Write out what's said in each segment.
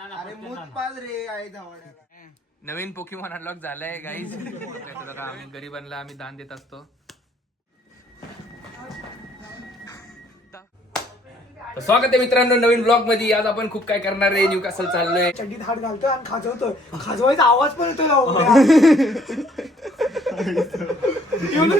अरे मूत पाल रे आई धावड्याला. नवीन Pokemon unlock झालाय गाईज. आम्ही गरिबांना आम्ही दान देत असतो. स्वागत आहे मित्रांनो नवीन ब्लॉग मध्ये. आज आपण खूप काय करणार आहे. न्यूकासल चाललोय. चड्डीत हात घालतोय आणि खाजवतोय. खाजवायचा आवाज पण येतोय.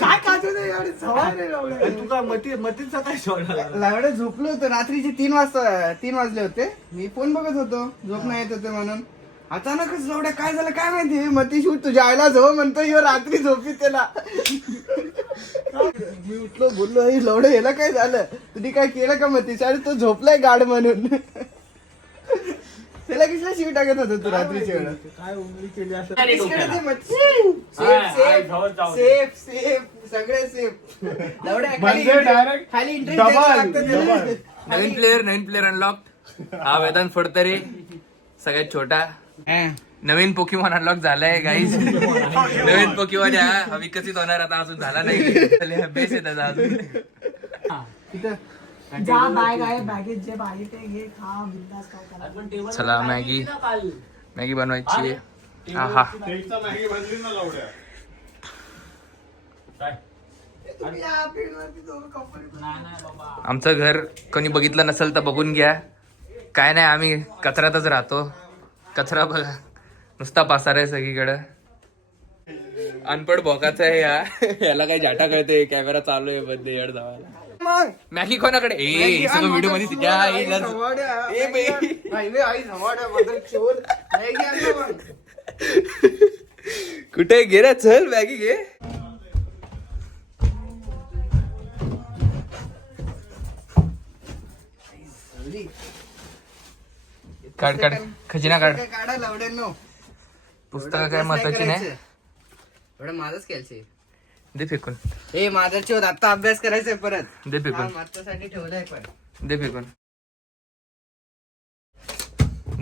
काय खाजवतोय तू काय मतीचा काय शोधा. लावडे झोपलो होतो रात्रीचे 3 वाजले होते. मी फोन बघत होतो, झोप नाही येत होते म्हणून. अचानकच लावड्या काय झालं काय माहिती, मती शूट तुझ्या आईला झो म्हणतो यो रात्री झोपी त्याला. मी उठलो बोललो आई लावडे याला काय झालं, तुम्ही काय केलं का मती? अरे तो झोपलाय गाड म्हणून. त्याला किसला शिव टाकत होतो तू रात्रीच्या वेळा? काय उंगली केली असं. सेफ सेफ सगळे सेफ. खाली इंटरेस्ट नवीन प्लेअर अनलॉक. हा वेदांत फडतरे सगळ्यात छोटा. नवीन पोकेमॉन अनलॉक झालाय गाईज. नवीन पोकेमॉन हा विकसित होणार आता, अजून झाला नाही. बेस आहे त्याचा अजून. जा बॅग आहे, बॅगेत जे पाहिजे ते घे, खा बिंदास खाऊ. चला मॅगी बनवायची. आहा आमचं घर कोणी बघितलं नसेल तर बघून घ्या. काय नाही, आम्ही कचऱ्यातच राहतो. कचरा बघा नुसता पासार आहे सगळीकडं. अनपड भोकाचा आहे याला काही झाटा कळते. कॅमेरा चालू आहे बदले येड जावायला. मॅगी कोणाकडे सगळं व्हिडिओ मध्ये कुठे घे रे, चल मॅगी घे. काढ खजिना काढ. काढा लावड्यांनो. पुस्तकं काय महत्वाची नाही. माझंच केलंय. दे फेकून. हे माझा चोद आता अभ्यास करायचंय परत. दे फेकून. माझ्यासाठी ठेवलंय पण. दे फेकून.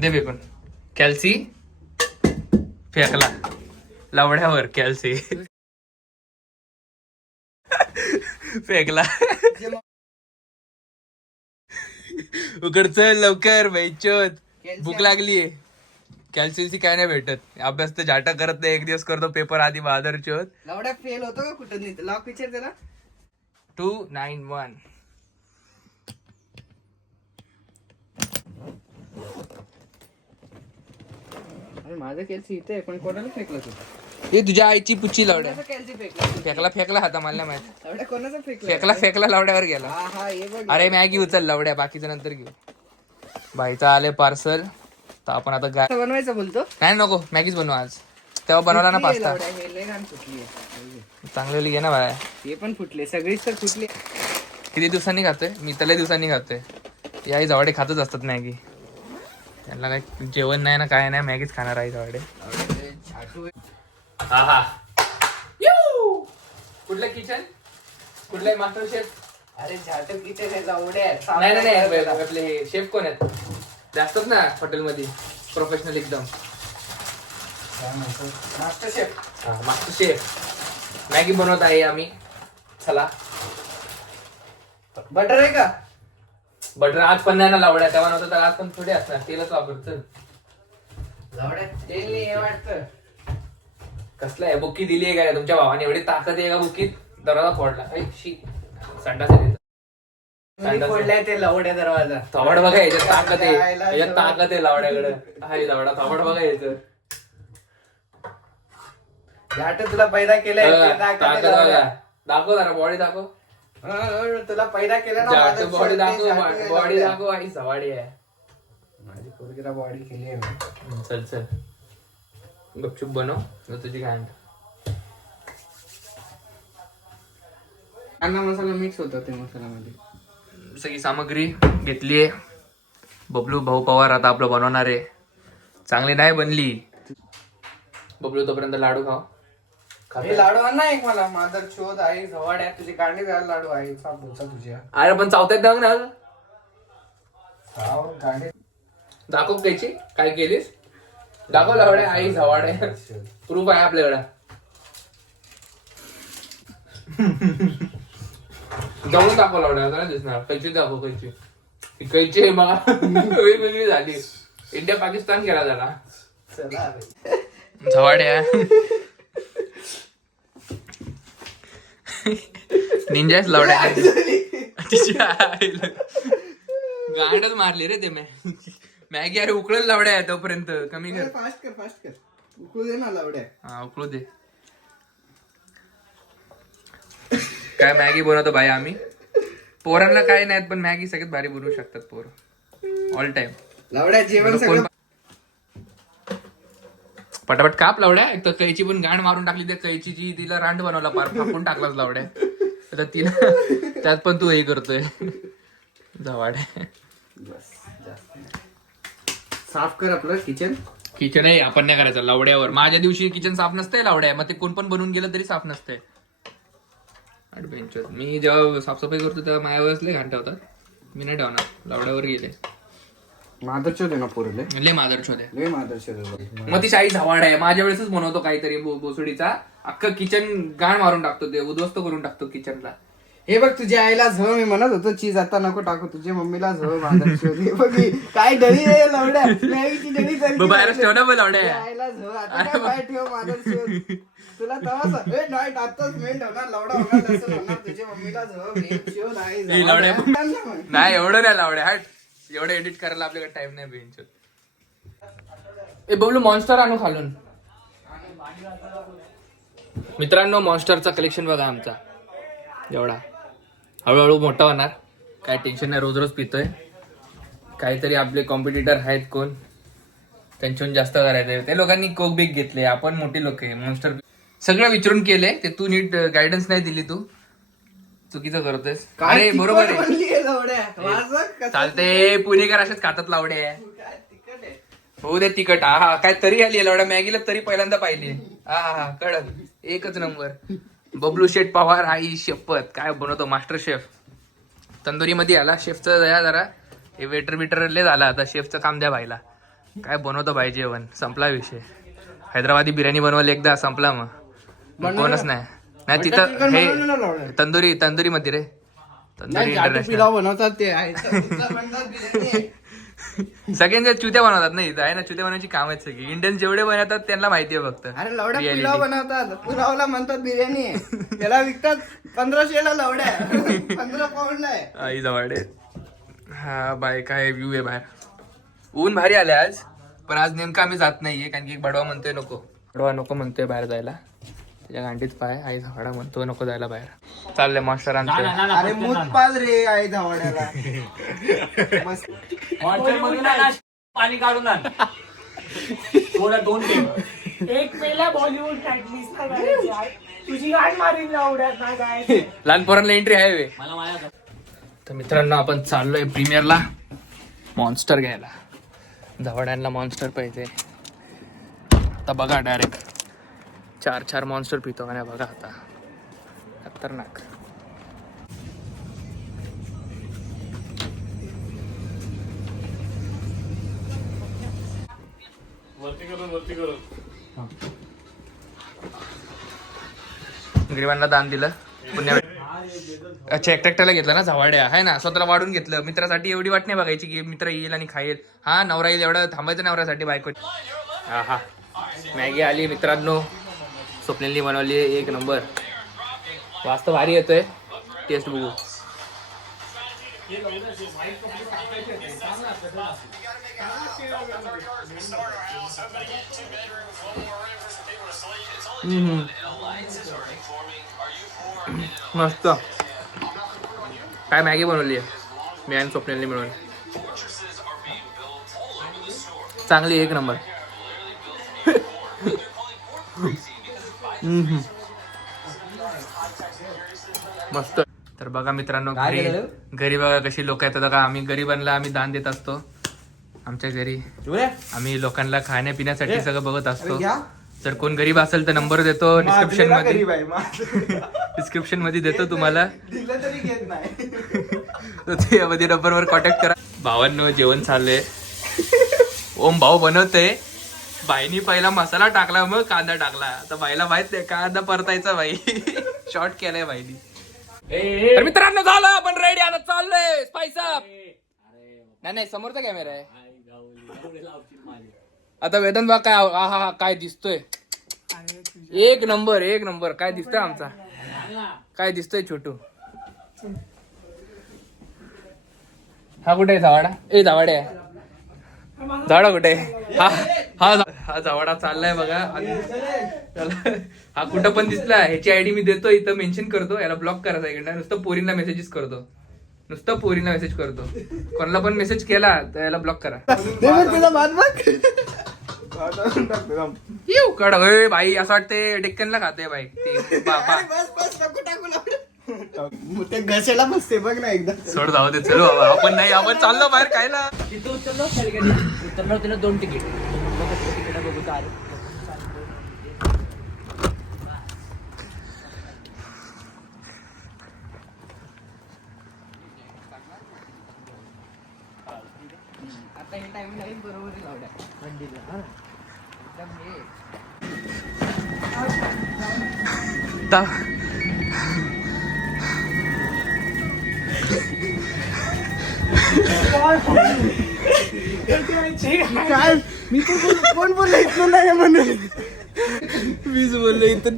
दे फेकून. कॅल्सी फेकला लावड्यावर. कॅल्सी फेकला. उकड चल लवकर बैचोत, भूक लागलीये. कॅल्शियमची काय नाही भेटत. अभ्यास तर झाटा करत नाही. एक दिवस करतो पेपर आधी बहादर चोत. लावड्या फेल होतो का कुठं नाही? लॉक विचार त्याला. 291. अरे माझं कॅल्सी इथे पण कोणाला फेकलं तू? हे तुझ्या आईची पुच्ची लावड्या. कॅल्सी फेकला फेकला हाता मला माहित. लावड्या कोणाचा फेकला? फेकला लावड्यावर गेला. हा हे बघ. अरे मॅगी उचल लावड्या, बाकीचं नंतर घेऊ. बाईचं आले पार्सल तर आपण आता असं बनवायचं बोलतो. नाही नको, मॅगीच बनवू आज. तेव्हा बनवला ना पास्ता. हे लय घाण फुटली आहे. चांगली घे ना बाय. हे पण फुटले, सगळीच तर फुटली. किती दिवसांनी खातोय मी? तर लय दिवसांनी खातोय. याही जवाडे खातच असतात मॅगी. त्यांना काही जेवण नाही ना काय नाही, मॅगीच खाणार आहे जवाडे. हा कुठलं किचन? कुठलं मास्टर शेफ? अरे झाटू किचन आहे लावड्या. नाही आपले हे शेफ कोण आहेत? जास्तच ना हॉटेलमध्ये प्रोफेशनल एकदम. Master chef. Master chef. Maggi बनवत आहे आम्ही. चला. बटर आहे का? बटर आज पण नाही ना लावड्या. तेव्हा नव्हतं तर आज पण थोडे असणार. तेलच वापरतं. लावड्या तेल नाही हे वाटतं. कसलं आहे? बुक्की दिली आहे काय तुमच्या भावाने? एवढी ताकद आहे का बुक्कीत? दरवाजा फोडला. संडास फोडलाय ते लावड्या दरवाजा. थोबड बघा याच्यात ताकद आहे. याच्यात ताकद आहे लावड्याकडे. हाय लावडा थोबड बघा याचं. झाटू तुला पैदा केलाय. ताकद बघा. दाखव जरा बॉडी दाखव. तुला पैदा केला ना. बॉडी दाखव. बॉडी दाखव. आई सवाडी आहे. माझी पोरगीला बॉडी केली आहे. चल गपचूप बनव तुझी घाण. कांदा मसाला मिक्स होता ते मसाल्यामध्ये. सगळी सामग्री घेतलीये. बबलू भाऊ पवार आता आपलं बनवणार आहे. चांगली नाही बनली बबलू तोपर्यंत लाडू खाव. लाडू आण ना एक मला. माझा शोध आहे झवाड्या. तुझी काढली जायला लाडू आहे. बोचा तुझ्या. अरे पण चावत्यात दाग ना. गाडी दाखव द्यायची काय केलीस. दाखव लावड्या. आई झवाडे प्रूफ आहे आपल्याकडे. जाऊन दाखव लावड्या. दिसणार कैची दाखव. कैची मला वेगवेगळी झाली. इंडिया पाकिस्तान खेळा झाला झवाड्या निंजाच लावड्या गांडच मारली रे ते मॅगी अरे उकळत लावड्या तोपर्यंत कमी कर. फास्ट कर उकळू दे ना लावड्या. हा उकळू दे. काय मॅगी बनवतो भाई आम्ही. पोरांना काय नाहीत पण मॅगी सगळ्यात भारी बनवू शकतात पोर ऑल टाइम. लावड्या जेवण सगळं पटापट काप लावड्या. एक तर कैची पण गांड मारून टाकली त्या कैचीची तिला रांड बनवला पार फाकून टाकलाच लावड्या. तर तिला त्यात पण तू हे करतोय जवाड्या. साफ कर आपलं किचन. किचन आहे आपण नाही करायचं लावड्यावर. माझ्या दिवशी किचन साफ नसतंय लावड्या. मग ते कोण पण बनवून गेलं तरी साफ नसतंय. ऍडव्हेंचर मी जेव्हा साफसफाई करतो तेव्हा माझ्या वेळेस लय घाण ठेवतात. मी नाही ठेवणार लावड्यावर गेले. मादरचोद आहे ना पोरले. लय मादरचोद आहे. लय मादरचोद. मग ती शाही झावाड आहे. माझ्या वेळेसच बनवतो काहीतरी बोसडीचा. अख्खं किचन गाण मारून टाकतो. ते उद्ध्वस्त करून टाकतो किचनला. हे बघ तुझ्या आईला झव मी म्हणत होतो चीज आता नको टाकू. तुझ्या मम्मीला झव मादरचोद. हे बघ काय डळी आहे लावड्या. मॅगीची डळी करते. बाहेरच ठेव ना लावड्या. आईला झव आता काय बाहेर ठेव मादरचोद. तुला तवाच नाही आताच मेंट होणार लावडा होणार असं होणार. तुझ्या मम्मीला झव नाही लावड्या. नाही एवढं नाही लावड्या. हट एवढं एडिट करायला आपल्याकडे टाइम नाही बेंच. ए बबलू मॉन्स्टर आणू खालून. मित्रांनो मॉन्स्टरचा कलेक्शन बघा आमचा एवढा. हळूहळू मोठा होणार. काय टेन्शन नाही. रोज रोज पितोय. काहीतरी आपले कॉम्पिटिटर आहेत कोण त्यांच्याहून जास्त करायचंय. ते लोकांनी कोक बिक घेतले. आपण मोठी लोक आहे. मॉन्स्टर सगळं विचारून केलंय. ते तू नीट गायडन्स नाही दिली. तू चुकीचं करतोयस. अरे बरोबर आहे. चालते. पुणेकर असेच खातात लावड्या. हो दे तिकट. हा काय तरी आली लावड्या. मॅगीला तरी पहिल्यांदा पाहिली. हा कळत एकच नंबर. बबलू शेठ पवार आई शपथ काय बनवतो. मास्टर शेफ तंदुरी मध्ये आला. शेफचं द्या जरा. हे वेटर बिटर लय झाला आता. शेफचं काम द्या भाईला. काय बनवतो भाई जेवण. संपला विषय. हैदराबादी बिर्याणी बनवली एकदा संपला. मग कोणच नाही. नाही तिथं हे तंदुरी मध्ये रे. तंदुरी इंटरनॅशनल बनवतात ते सगळ्यांच्या चुत्या बनवतात. नाही आहे ना चुत्या बनवायची काम आहेत सगळी. इंडियन जेवढे बनवतात त्यांना माहिती आहे फक्त. अरे लावड्या पुलाव बनवतात. पुलावला म्हणतात बिर्याणी. त्याला विकतात 1500 लावड्या. 15 पाऊंड आहे. आई जवळ. हा बाय काय व्ह्यू आहे बाहेर. ऊन भारी आले आज. पण आज नेमकं आम्ही जात नाहीये कारण की बडवा म्हणतोय नको. बडवा नको म्हणतोय बाहेर जायला. त्याच्या गांडीत पाय. आई झाडा म्हणतो नको जायला बाहेर. चाललंय मास्टर आणतोय. अरे मूत पाज रे आई धावड्याला. पाणी काढून आण. थोडा 2 टेप. एक पहिला बॉलिवूड तुझी गाठ मारीन लावड्यात ना काय. लहान पोरांना एंट्री आहे वे. मला माझ्या तर मित्रांनो आपण चाललोय प्रीमियरला मॉन्स्टर घ्यायला. झवाड्यांना मॉन्स्टर पाहिजे. आता बघा डायरेक्ट 4 मॉन्स्टर पितो का नाही बघा आता. खतरनाक. गरिबांना दान दिलं पुण्य. अच्छा एकट्याला घेतलं ना झवाड्या आहे ना. स्वतःला वाढून घेतलं. मित्रासाठी एवढी वाट नाही बघायची की मित्र येईल आणि खाईल. हा नवरा येईल एवढं थांबायचं नवऱ्यासाठी बायको. हा मॅगी आली मित्रांनो. स्वप्नीलनी बनवली. एक नंबर. वास्त भारी येतोय. टेस्ट बघू. मस्त. काय मॅगी बनवली आहे मी आणि स्वप्नीलनी मिळून. चांगली एक नंबर. मस्त. तर बघा मित्रांनो घरी बघा कशी लोक येतात बघा. आम्ही गरिबांना आम्ही दान देत असतो. आमच्या घरी आम्ही लोकांना खाण्यापिण्यासाठी सगळं बघत असतो. जर कोण गरीब असेल तर नंबर देतो डिस्क्रिप्शन मध्ये देतो तुम्हाला. त्यामध्ये नंबरवर कॉन्टॅक्ट करा. भावांनो जेवण चाललंय. ओम भाऊ बनवते. बाईनी पहिला मसाला टाकला मग कांदा टाकला. आता बाईला माहित नाही कांदा परतायचा बाई. शॉर्ट केलाय बाईनी. तर मित्रांनो झालं आपण रेडी. आता चाललोय स्पाइस अप. नाही समोरचा कॅमेरा आहे. आता वेदन बा काय हा काय दिसतोय. एक नंबर काय दिसतोय आमचा. काय दिसतोय छोटू. हा कुठे आहे जावाडा. जावाडे आहे. जावडा कुठे हा जावडा चाललाय बघा. हा कुठं पण दिसला. ह्याची आयडी मी देतो इथं मेन्शन करतो. याला ब्लॉक करायचा इकडनं. नुसतं पोरींना मेसेजेस करतो. मेसेज करतो. कोणाला पण मेसेज केला तर याला ब्लॉक करा. कड भाई असं वाटते डेक्कनला खाते भाई ते घशाला बसते बघ ना एकदा. सोड जाऊ दे. चलो बाबा आपण नाही. आपण चाललो बाहेर खायला. तिथे उतरलो तिला 2 तिकीट बघू काय. आता हे टाइम नाही बरोबर लावल्या थंडीला. काय मी कोण बोललो इथलं नाही म्हणून. मीच बोललो इथं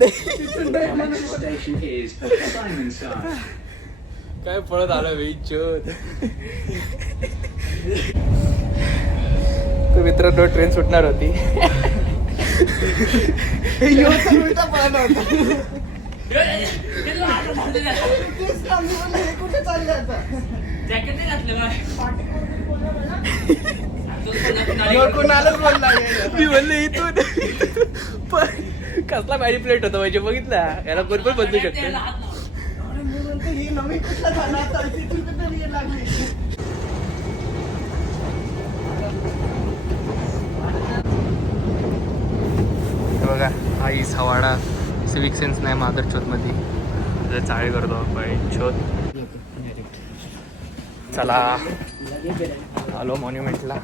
काय पळत आलं तो मित्रांनो ट्रेन सुटणार होती. उलटा पळाला होता. कुठे चालले आता. जॅकेट नाही घातलं कोणालाच बोलला. मी बोललो इथून. पण कसला मॅनिप्युलेट होता म्हणजे बघितला. याला कोण पण बदलू शकतो. ही नवीन कुठला झाला आता. तिथून कुठे लागली. बघा आई सवाडा सिविक सेन्स नाही मादरचोत मध्ये चाळे करतो छोत. चला आलो मॉन्युमेंटला.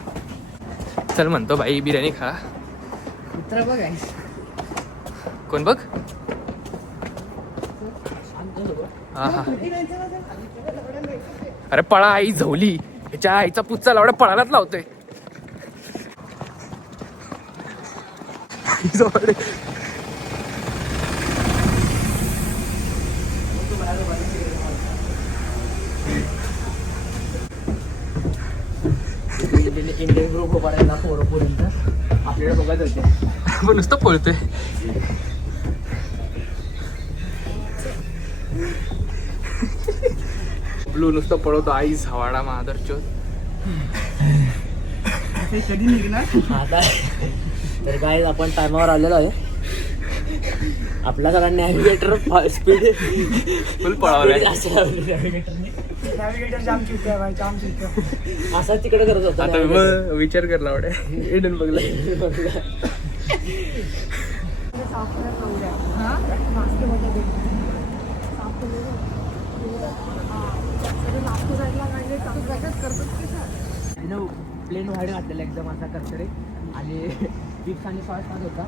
चल म्हणतो भाई बिर्याणी खा. कुत्रा बघ आहे. कोण बघ. हा अरे पळा आई झवली. ह्याच्या आईचा पुच्चा लावड्या पळायलाच लावतोय. इंडियन ग्रुप उभारायला पोरपर्यंत आपल्याला बघत होते. पण नुसतं पळतोय. ब्लू नुसतं पळवतो. आई सवाडा मादरचोत. कधी निघणार आता तर काय आपण टायमावर आलेलो आहे. आपला सगळा नॅव्हिगेटर स्पीड फुल पळावलाय. नॅव्हिगेटर जाम चुकतोय भाई, जाम चुकतोय. असा तिकडे करत होता. आता विचार कर लावड्या. एडन बघला. प्लेन व्हाईट घातलेला एकदम असा करतरे आणि चिप्स आणि सॉस होता.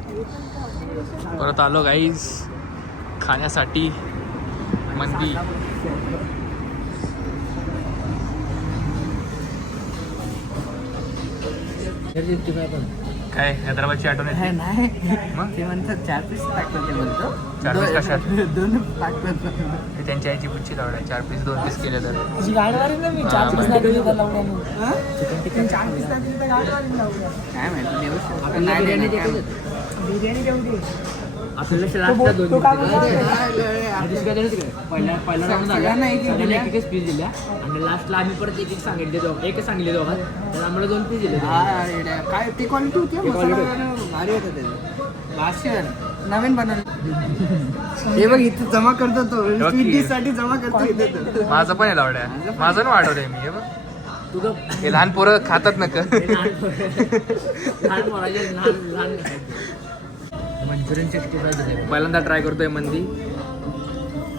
परत आलो गाईज खाण्यासाठी मंदी. काय हैदराबादची आठवण येते? नाही मग ते म्हणतात 4 पीस पॅक करते म्हणतो. 4 पीस कशात? 2 पॅक करतो. ते त्यांची आईची पुच्ची लावड्या. 4 पीस 2 पीस केले तर तुझी गाडीवाली ना मी 4 पीस नाही दिली तर लावण्याने. चिकन टिक्का 4 पीस दिली तर गाडीवाली लावूया. काय माहिती देऊ शकतो. आपण नाही बिर्याणी देऊ दे. आपल्याला पहिला राऊंड झाला. सगळ्यांना एक पीस दिल्या आणि लास्टला आम्ही परत एक सांगितले एकच सांगितले दोघांना. तर आम्हाला 2 पीस दिले. काय ती क्वालिटी होती. भारी होतं त्याचं. भाषण नवीन बनवलं. हे बघ इथे जमा करतो तो. साठी जमा करतो इथे. माझं पण आहे लावड्या. माझं ना वाढवलंय मी. हे बघ तुझं हे लहान पोरं खातात ना. लहान पोराचे लहान मंचुरियन 65 दिले. पहिल्यांदा ट्राय करतोय मंदी.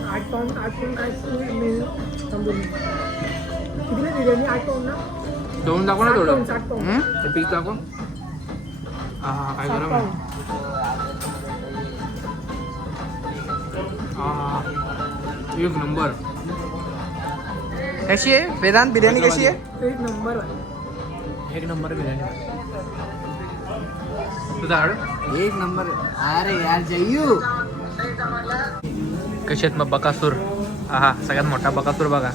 8 पाऊंड काय मेनू समजून कितीला बिर्याणी 8 पाऊंड ना. दोन दाखव ना थोडं. 60 पाऊंड. ते पीस दाखव. हा काय गरम आहे. हा एक नंबर. कशी आहे वेदांत बिर्याणी कशी आहे. एक नंबर बिर्याणी. तुझा आवड एक नंबर. अरे यार जयू कशी आहेत मग बकासूर? हा सगळ्यात मोठा बकासूर बघा.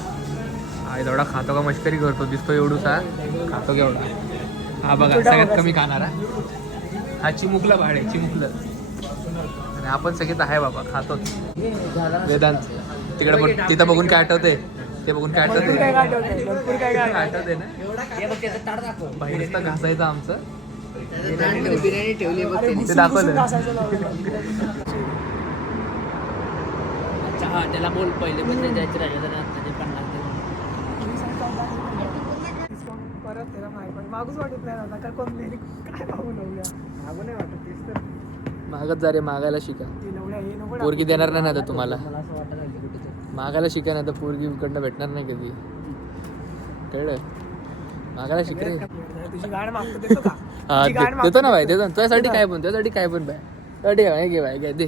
हा एवढा खातो का मस्करी करतो, दिसतो एवढूसा, खातो केवढा. हा बघा सगळ्यात कमी खाणारा. हा चिमुकला भाड आहे, चिमुकलं. आणि आपण सगळेच आहे बाबा, खातोच. वेदांत तिकडे तिथं बघून काय आठवते? ते बघून काय आठवते? आठवते ना नुसतं घासायचं आमचं. बिर्याणी ठेवली बघ त्यांनी. ते दाखवलं. त्याला बोल पहिले पण द्यायचे राहिले परत त्याला मागूच वाटत नाही आता काय कोण काय मागू नव्या मागू नाही वाटत तेच तर. मागत जा रे, मागायला शिका. पोरगी देणार नाही आता तुम्हाला. मागायला शिका नाही तर पोरगी इकडनं भेटणार नाही कधी, कळलं? मागायला शिक रे. तुझी गाड मागतो देतो का? हा देतो ना भाई, देतो ना. तुझ्यासाठी काय पण, तुझ्यासाठी काय पण भाई. ठीक आहे घे भाई, घे दे.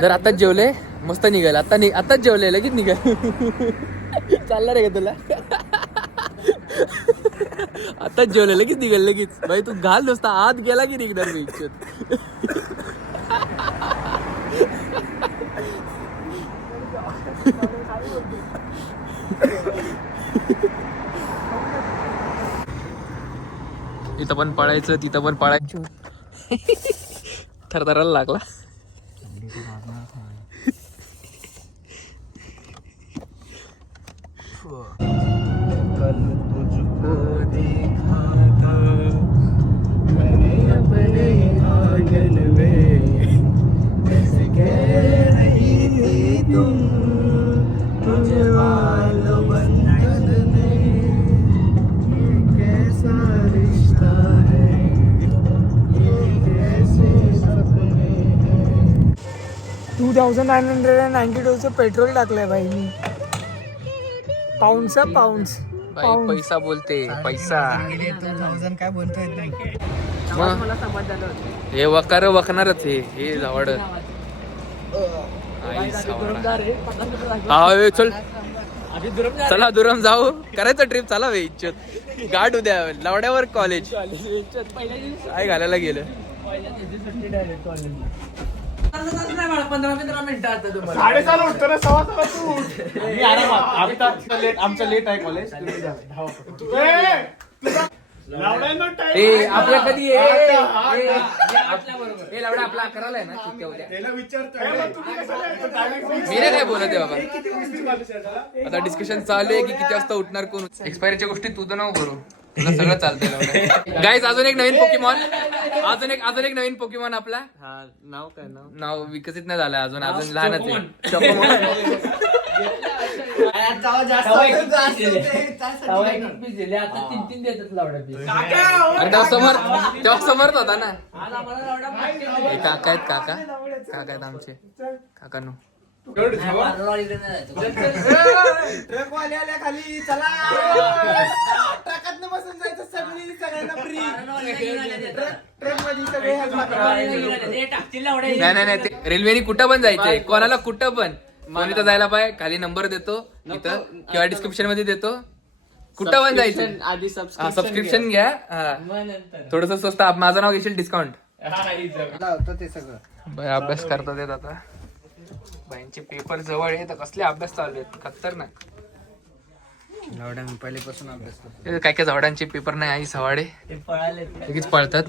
जर आताच जेवले मस्त निघाल. आताच जेवले लगेच निघाल. चालणार आहे का तुला? आताच जेवले लगेच निघाल लगेच. भाई तू घाल नुसता आत गेला की निघणार मी इच्छित. इथं पण पळायचं, तिथं पण पळायचं. थरथरायला लागला. $2,992 पेट्रोल टाकलंय भाई मी. पाऊंड्स पाऊंड्स भाई पैसा बोलते, पैसा. काय बोलतोय? हे वखणारच हे झावड. चल चला दुरम जाऊ, करायचं ट्रिप. चला वे इच्छित गाठ उद्या लावड्यावर कॉलेज काय घालायला गेलं. 15 मिनिटात 7:30 उठतो ना, 7:15 तू उठ. मी आरामात. आमचं लेट आहे कॉलेज. ए आपल्या कधी लावडा आपला 11ला आहे ना चिक्क्या उद्या. मी नाही काय बोलत आहे बाबा. आता डिस्कशन चालू आहे की किती वाजता उठणार कोण. एक्सपायरीच्या गोष्टी तू तर नको करू, तुला सगळं चालतंय. गाईज अजून एक नवीन पोकेमॉन, अजून एक नवीन पोकेमॉन आपला. नाव काय? नाव विकसित नाही झालं अजून लहानच आहे. तेव्हा समर्थ होता ना. काका आहेत आमचे. काकांनो खाली चला, ट्रकात बसून जायचं सगळ्यांना फ्री. ट्रक मध्ये सगळे नाही ते रेल्वेने कुठं पण जायचंय, कोणाला कुठं पण. कोणी तर जायला पाहिजे. खाली नंबर देतो इथं किंवा डिस्क्रिप्शन मध्ये देतो. कुठं पण जायचं आधी सबस्क्रिप्शन घ्या. थोडस स्वस्त. माझं नाव घेशील डिस्काउंट. ते सगळं बाय अभ्यास करतात येत आता. बाईंचे पेपर जवळ आहे तर कसले अभ्यास चालू आहेत खतरनाक. पहिलेपासून अभ्यास करतो. काय झाडांचे पेपर नाही आई सवाडे लगेच पळतात.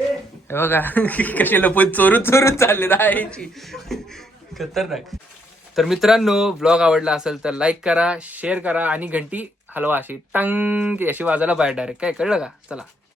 हे बघा कसे लपून चोरून चालले आईची. खतरनाक. तर मित्रांनो ब्लॉग आवडला असेल तर लाईक करा, शेअर करा आणि घंटी हलवा अशी टंग अशी वाजायला पाहिजे डायरेक्ट. काय कळलं का? चला.